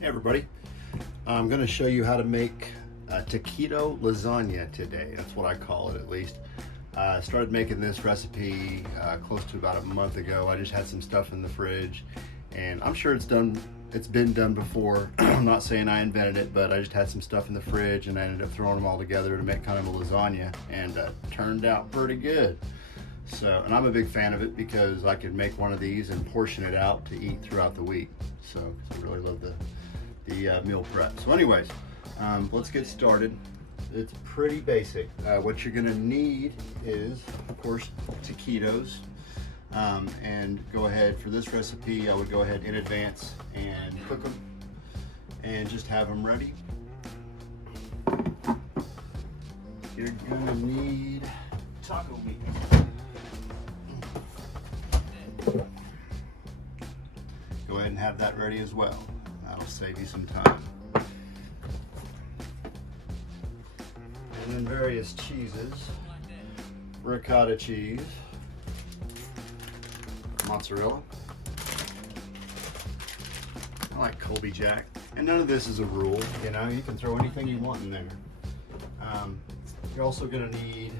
Hey everybody, I'm going to show you how to make taquito lasagna today. That's what I call it, at least. I started making this recipe close to about a month ago. I just had some stuff in the fridge, and I'm sure it's been done before. I'm not saying I invented it, but I just had some stuff in the fridge and I ended up throwing them all together to make kind of a lasagna, and turned out pretty good. So, and I'm a big fan of it because I could make one of these and portion it out to eat throughout the week. So, 'cause I really love the meal prep. So anyways, let's get started. It's pretty basic. What you're gonna need is, of course, taquitos. And go ahead, for this recipe, I would go ahead in advance and cook them and just have them ready. You're gonna need taco meat. Go ahead and have that ready as well. That'll save you some time. And then various cheeses. Ricotta cheese. Mozzarella. I like Colby Jack. And none of this is a rule, you know, you can throw anything you want in there. You're also gonna need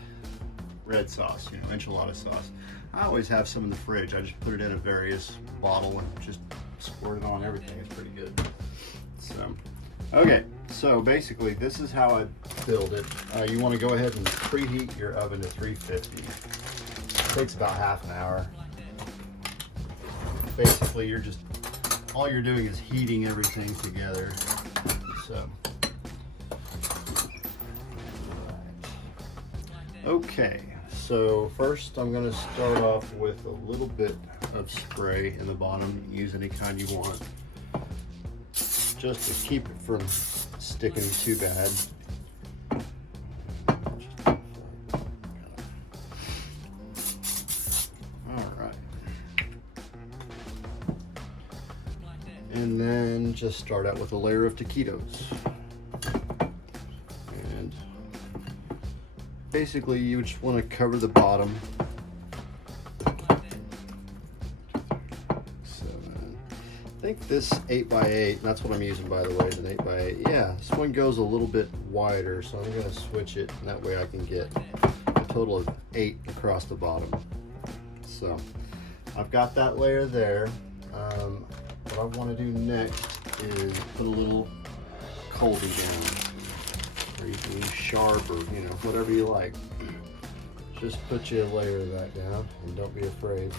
red sauce, you know, enchilada sauce. I always have some in the fridge. I just put it in a various bottle and just squirt it on everything. It's pretty good. So, okay, so basically this is how I build it. You want to go ahead and preheat your oven to 350. It takes about half an hour. Basically, all you're doing is heating everything together. So, okay. So first I'm going to start off with a little bit of spray in the bottom. Use any kind you want, just to keep it from sticking too bad. Alright. And then just start out with a layer of taquitos. Basically, you just want to cover the bottom. So, I think this 8x8, that's what I'm using, by the way, is an 8x8. Yeah, this one goes a little bit wider, so I'm going to switch it, and that way I can get a total of 8 across the bottom. So, I've got that layer there. What I want to do next is put a little Colby down. Or you can use sharp, or you know, whatever you like. Just put you a layer of that down, and don't be afraid.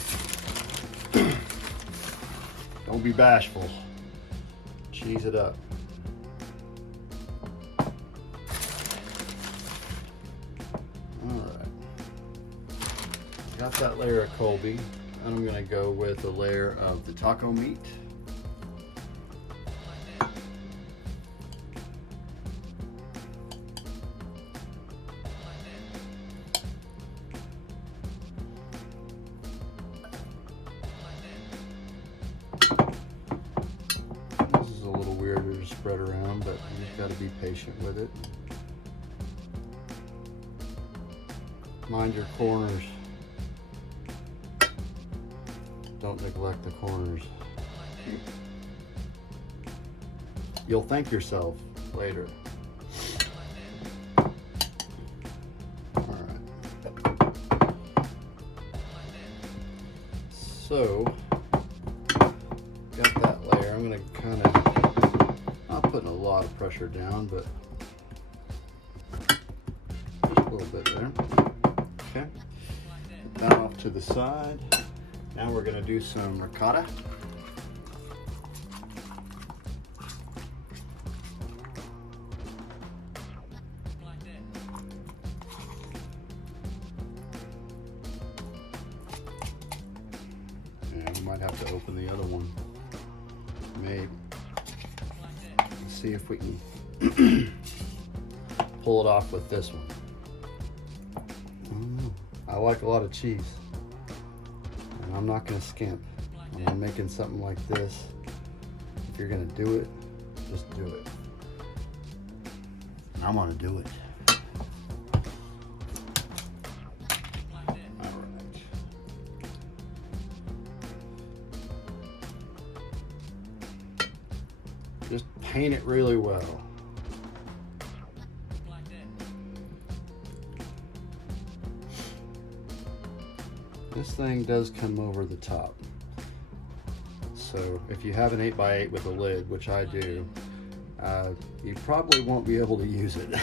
Don't be bashful. Cheese it up. Alright. Got that layer of Colby, and I'm gonna go with a layer of the taco meat. Spread around, but you just got to be patient with it. Mind your corners. Don't neglect the corners. You'll thank yourself later. Alright. So, got that layer. I'm going to kind of putting a lot of pressure down, but just a little bit there. Okay, put that off to the side. Now we're going to do some ricotta. And we might have to open the other one. Maybe. See if we can pull it off with this one. I like a lot of cheese, and I'm not going to skimp. When I'm making something like this, if you're going to do it, just do it. And I'm going to do it. Just paint it really well. This thing does come over the top. So if you have an 8x8 with a lid, which I do, you probably won't be able to use it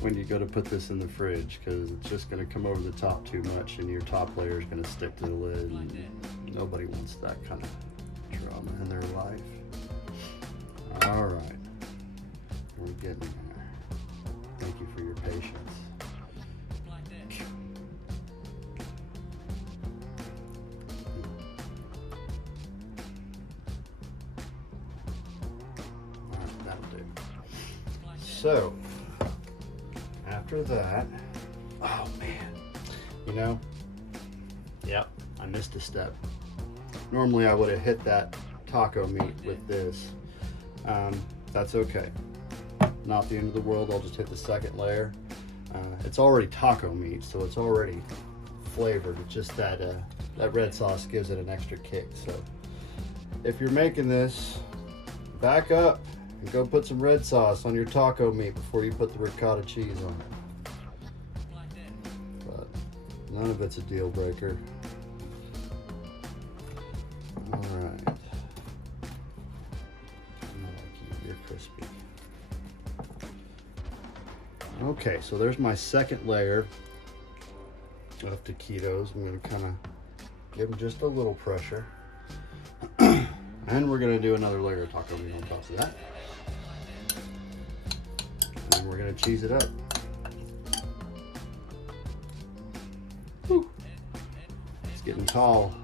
when you go to put this in the fridge, because it's just going to come over the top too much and your top layer is going to stick to the lid, and nobody wants that kind of drama in their life. All right, we're getting there. Thank you for your patience. So, after that, oh man, you know, yep, I missed a step. Normally I would have hit that taco meat with this. That's okay. Not the end of the world. I'll just hit the second layer. It's already taco meat, so it's already flavored. It's just that that red sauce gives it an extra kick. So, if you're making this, back up and go put some red sauce on your taco meat before you put the ricotta cheese on it. But none of it's a deal breaker. All right. You're crispy. Okay, so there's my second layer of taquitos. I'm going to kind of give them just a little pressure. And we're going to do another layer of taco meat on top of that. And we're going to cheese it up. Whew. It's getting tall.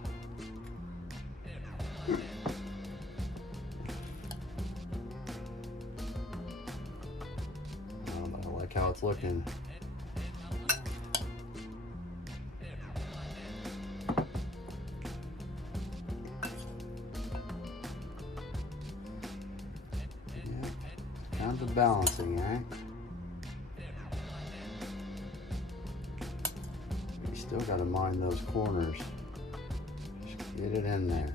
I like how it's looking. Down to balancing, eh? You still got to mind those corners. Just get it in there.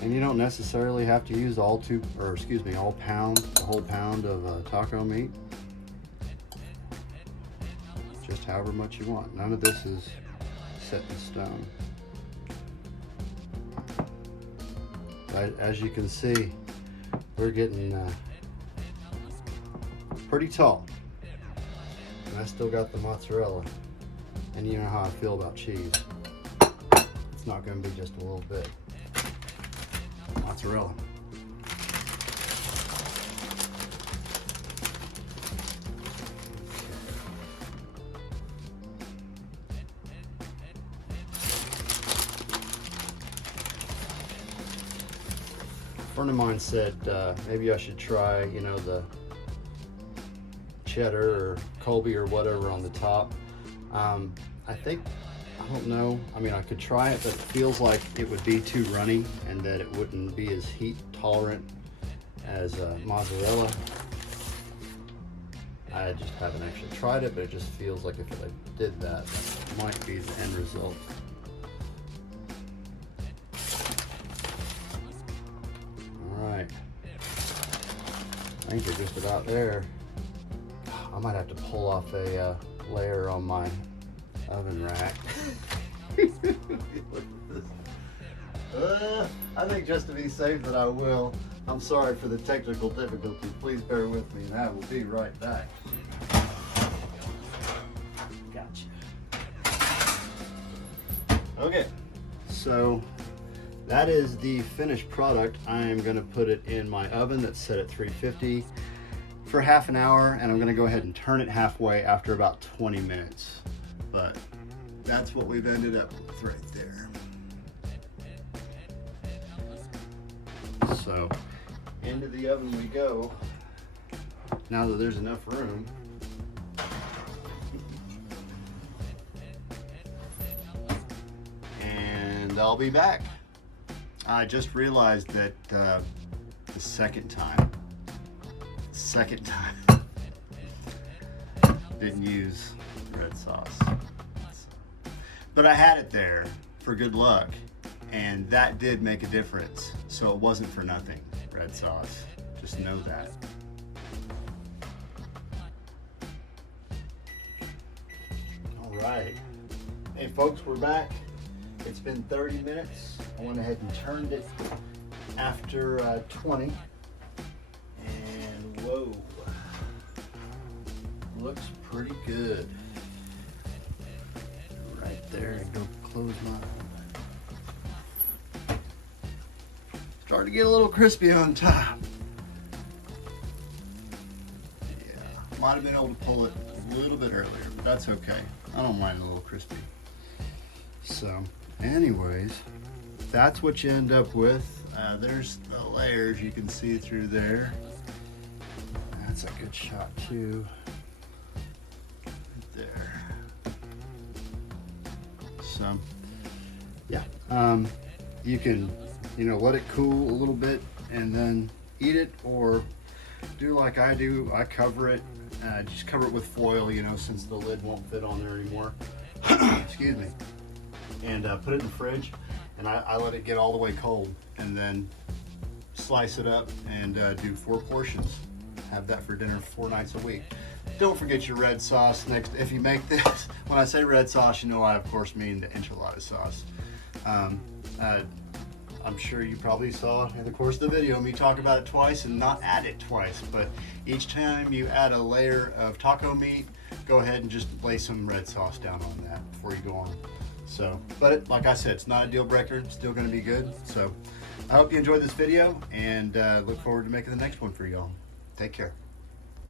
And you don't necessarily have to use all pound, the whole pound of taco meat. Just however much you want. None of this is set in stone. As you can see, we're getting pretty tall. And I still got the mozzarella. And you know how I feel about cheese. It's not going to be just a little bit. Mozzarella. A friend of mine said maybe I should try, you know, the cheddar or Colby or whatever on the top. I don't know. I mean, I could try it, but it feels like it would be too runny and that it wouldn't be as heat tolerant as mozzarella. I just haven't actually tried it, but it just feels like if I did that, that might be the end result. Alright, I think they're just about there. I might have to pull off a layer on my oven rack. Look at this. I think just to be safe that I will. I'm sorry for the technical difficulty. Please bear with me and I will be right back. Gotcha. Okay, so that is the finished product. I am going to put it in my oven that's set at 350 for half an hour, and I'm going to go ahead and turn it halfway after about 20 minutes. But that's what we've ended up with right there. So into the oven we go. Now that there's enough room. And I'll be back. I just realized that the second time didn't use red sauce, but I had it there for good luck, and that did make a difference. So it wasn't for nothing, red sauce. Just know that. All right. Hey folks, we're back. It's been 30 minutes. I went ahead and turned it after 20. And whoa, looks pretty good. Right there, and go close my. Starting to get a little crispy on top. Yeah, might have been able to pull it a little bit earlier, but that's okay. I don't mind a little crispy. So, anyways, that's what you end up with. There's the layers you can see through there. That's a good shot too. Right there. So, yeah, you can, let it cool a little bit and then eat it, or do like I do. I cover it, just cover it with foil, since the lid won't fit on there anymore. Excuse me. And put it in the fridge, and I let it get all the way cold, and then slice it up and do 4 portions. Have that for dinner 4 nights a week. Don't forget your red sauce next. If you make this, when I say red sauce, I of course mean the enchilada sauce. I'm sure you probably saw in the course of the video me talk about it twice and not add it twice, but each time you add a layer of taco meat, go ahead and just lay some red sauce down on that before you go on. So, but like I said, it's not a deal breaker. It's still going to be good. So I hope you enjoyed this video, and look forward to making the next one for y'all. Take care.